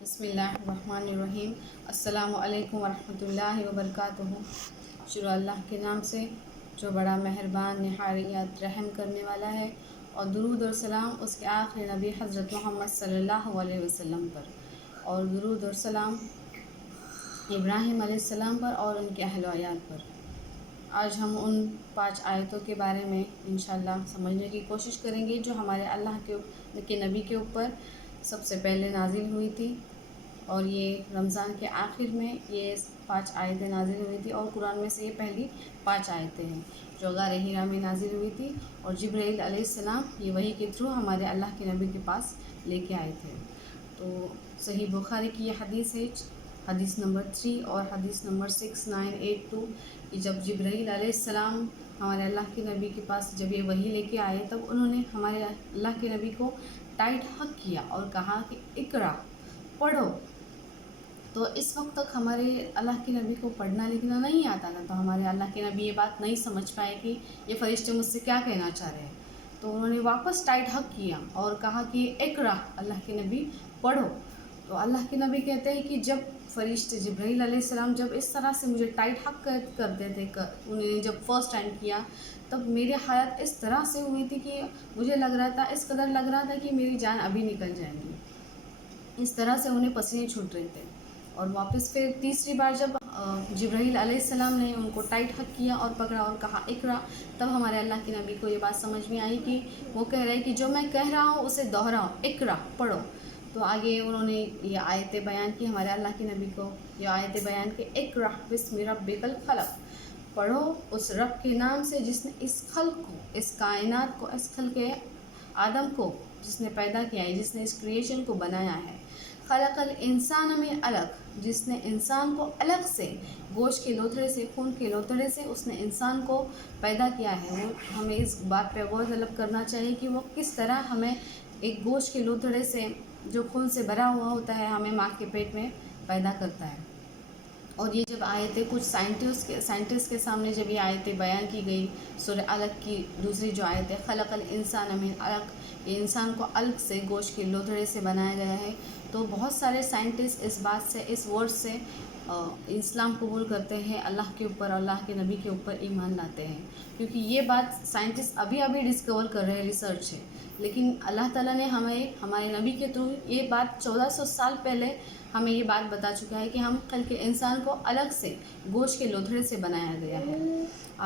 بسم اللہ الرحمن الرحیم۔ السلام علیکم ورحمۃ اللہ وبرکاتہ۔ شروع اللہ کے نام سے جو بڑا مہربان نہایت رحم کرنے والا ہے، اور درود اور سلام اس کے آخری نبی حضرت محمد صلی اللہ علیہ وسلم پر، اور درود اور سلام ابراہیم علیہ السلام پر اور ان کے اہل و عیال پر۔ آج ہم ان 5 آیتوں کے بارے میں انشاءاللہ سمجھنے کی کوشش کریں گے جو ہمارے اللہ کے نبی کے اوپر سب سے پہلے نازل ہوئی تھی، اور یہ رمضان کے آخر میں یہ 5 آیتیں نازل ہوئی تھی، اور قرآن میں سے یہ پہلی 5 آیتیں ہیں جو غار حرا میں نازل ہوئی تھی، اور جبرائیل علیہ السلام یہ وحی کے تھرو ہمارے اللہ کے نبی کے پاس لے کے آئے تھے۔ تو صحیح بخاری کی یہ حدیث ہے، حدیث نمبر 3 اور حدیث نمبر 6982، کہ جب جبرائیل علیہ السلام ہمارے اللہ کے نبی کے پاس جب یہ وحی لے کے آئے، تب انہوں نے ہمارے اللہ کے نبی کو ٹائٹ حق کیا اور کہا کہ اقرا، پڑھو۔ تو اس وقت تک ہمارے اللہ کے نبی کو پڑھنا لکھنا نہیں آتا تھا، تو ہمارے اللہ کے نبی یہ بات نہیں سمجھ پائے کہ یہ فرشتے مجھ سے کیا کہنا چاہ رہے ہیں، تو انہوں نے واپس ٹائٹ حق کیا اور کہا کہ اقرا، اللہ کے نبی پڑھو۔ تو اللہ کے نبی کہتے ہیں کہ جب فرشتے جبرائیل علیہ السلام جب اس طرح سے مجھے ٹائٹ حق کرتے تھے، انہوں نے جب فرسٹ ٹائم کیا، تب میری حالت اس طرح سے ہوئی تھی کہ مجھے لگ رہا تھا، اس قدر لگ رہا تھا کہ میری جان ابھی نکل جائے گی، اس طرح سے انہیں پسینے چھوٹ رہے تھے۔ اور واپس پھر تیسری بار جب جبرائیل علیہ السلام نے ان کو ٹائٹ حق کیا اور پکڑا اور کہا اقرا، تب ہمارے اللہ کے نبی کو یہ بات سمجھ میں آئی کہ وہ کہہ رہے کہ جو میں کہہ رہا ہوں اسے دہراؤ، اقرا، پڑھو۔ تو آگے انہوں نے یہ آیتیں بیان کی ہمارے اللہ کے نبی کو، یہ آیتیں بیان کہ اقرا بسم ربک الخلق، پڑھو اس رب کے نام سے جس نے اس خلق کو، اس کائنات کو، اس خلق آدم کو جس نے پیدا کیا ہے، جس نے اس کریشن کو بنایا ہے۔ خلق الانسان من علق، جس نے انسان کو علق سے، گوشت کے لوتھڑے سے، خون کے لوتھڑے سے اس نے انسان کو پیدا کیا ہے۔ وہ ہمیں اس بات پہ غور طلب کرنا چاہیے کہ وہ کس طرح ہمیں ایک گوشت کے لوتھڑے سے جو خون سے بھرا ہوا ہوتا ہے ہمیں ماں کے پیٹ میں پیدا کرتا ہے۔ اور یہ جب آیتیں کچھ سائنٹسٹ کے سامنے جب یہ آیتیں بیان کی گئی، سورہ علق کی دوسری جو آیت ہے، خلق الانسان من علق، یہ انسان کو علق سے، گوشت کے لوتھڑے سے بنایا گیا ہے، تو بہت سارے سائنٹسٹ اس بات سے، اس ورڈ سے اسلام قبول کرتے ہیں، اللہ کے اوپر، اللہ کے نبی کے اوپر ایمان لاتے ہیں، کیونکہ یہ بات سائنٹسٹ ابھی ڈسکور کر رہے ہیں، ریسرچ ہے، لیکن اللہ تعالیٰ نے ہمیں ہمارے نبی کے تھرو یہ بات 1400 سال پہلے ہمیں یہ بات بتا چکا ہے کہ ہم خلق انسان کو الگ سے، گوشت کے لوتھڑے سے بنایا گیا ہے۔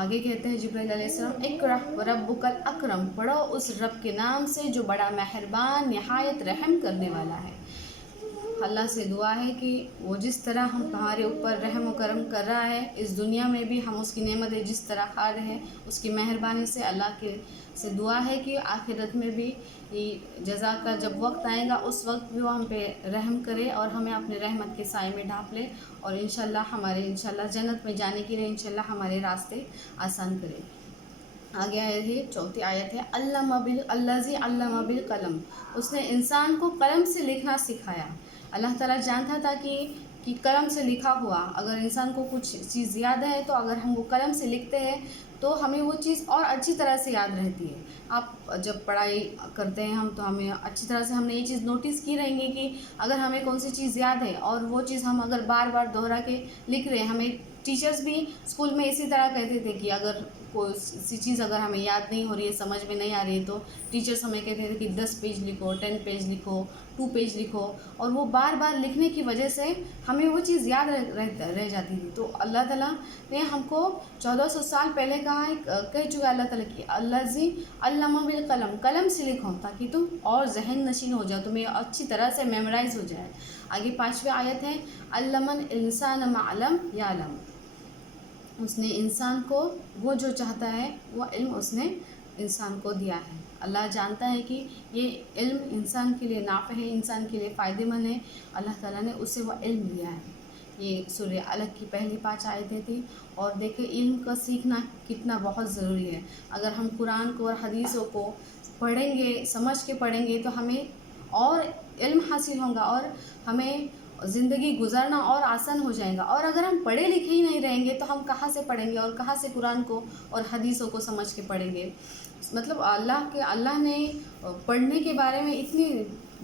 آگے کہتے ہیں جبرائیل علیہ السلام اقرا وربک الاکرم، پڑھو اس رب کے نام سے جو بڑا مہربان نہایت رحم کرنے والا ہے۔ اللہ سے دعا ہے کہ وہ جس طرح ہمارے اوپر رحم و کرم کر رہا ہے، اس دنیا میں بھی ہم اس کی نعمتیں جس طرح کھا رہے ہیں، اس کی مہربانی سے اللہ کے سے دعا ہے کہ آخرت میں بھی جزا کا جب وقت آئے گا، اس وقت بھی وہ ہم پہ رحم کرے اور ہمیں اپنے رحمت کے سائے میں ڈھانپ لے، اور انشاءاللہ ہمارے جنت میں جانے کے لیے انشاءاللہ ہمارے راستے آسان کرے۔ آگے آئے ہے چوتھی آیت ہے، الذی علم بالقلم، اس نے انسان کو قلم سے لکھنا سکھایا۔ اللہ تعالیٰ جانتا تھا کہ قلم سے لکھا ہوا اگر انسان کو کچھ چیز یاد ہے، تو اگر ہم وہ قلم سے لکھتے ہیں تو ہمیں وہ چیز اور اچھی طرح سے یاد رہتی ہے۔ آپ جب پڑھائی کرتے ہیں ہم، تو ہمیں اچھی طرح سے ہم نے یہ چیز نوٹس کی رہیں گے کہ اگر ہمیں کون سی چیز یاد ہے اور وہ چیز ہم اگر بار بار دہرا کے لکھ رہے ہیں، ہمیں ٹیچرز بھی اسکول میں اسی طرح کہتے تھے کہ اگر کوئی سی چیز اگر ہمیں یاد نہیں ہو رہی ہے، سمجھ میں نہیں آ رہی ہے، تو ٹیچرز ہمیں کہتے تھے کہ 10 پیج لکھو، 10 پیج لکھو، 2 پیج لکھو، اور وہ بار بار لکھنے کی وجہ سے ہمیں وہ چیز یاد رہ جاتی تھی۔ تو اللہ تعالیٰ نے ہم کو 1400 سال پہلے کہہ چکا اللہ تعالیٰ کی الذی علم بالقلم، قلم سے لکھو تاکہ تم اور ذہن نشین ہو جاؤ، تمہیں اچھی طرح سے میمورائز ہو جائے۔ آگے 5ویں آیت ہے، علم الانسان ما لم یعلم، اس نے انسان کو وہ جو چاہتا ہے وہ علم اس نے انسان کو دیا ہے۔ اللہ جانتا ہے کہ یہ علم انسان کے لیے نافع ہے، انسان کے لیے فائدہ مند ہے، اللہ تعالیٰ نے اسے وہ علم دیا ہے۔ یہ سورہ علق کی پہلی 5 آیتیں تھیں، اور دیکھیں علم کا سیکھنا کتنا بہت ضروری ہے۔ اگر ہم قرآن کو اور حدیثوں کو پڑھیں گے، سمجھ کے پڑھیں گے، تو ہمیں اور علم حاصل ہوگا اور ہمیں زندگی گزارنا اور آسان ہو جائے گا۔ اور اگر ہم پڑھے لکھے ہی نہیں رہیں گے تو ہم کہاں سے پڑھیں گے اور کہاں سے قرآن کو اور حدیثوں کو سمجھ کے پڑھیں گے؟ مطلب اللہ نے پڑھنے کے بارے میں اتنی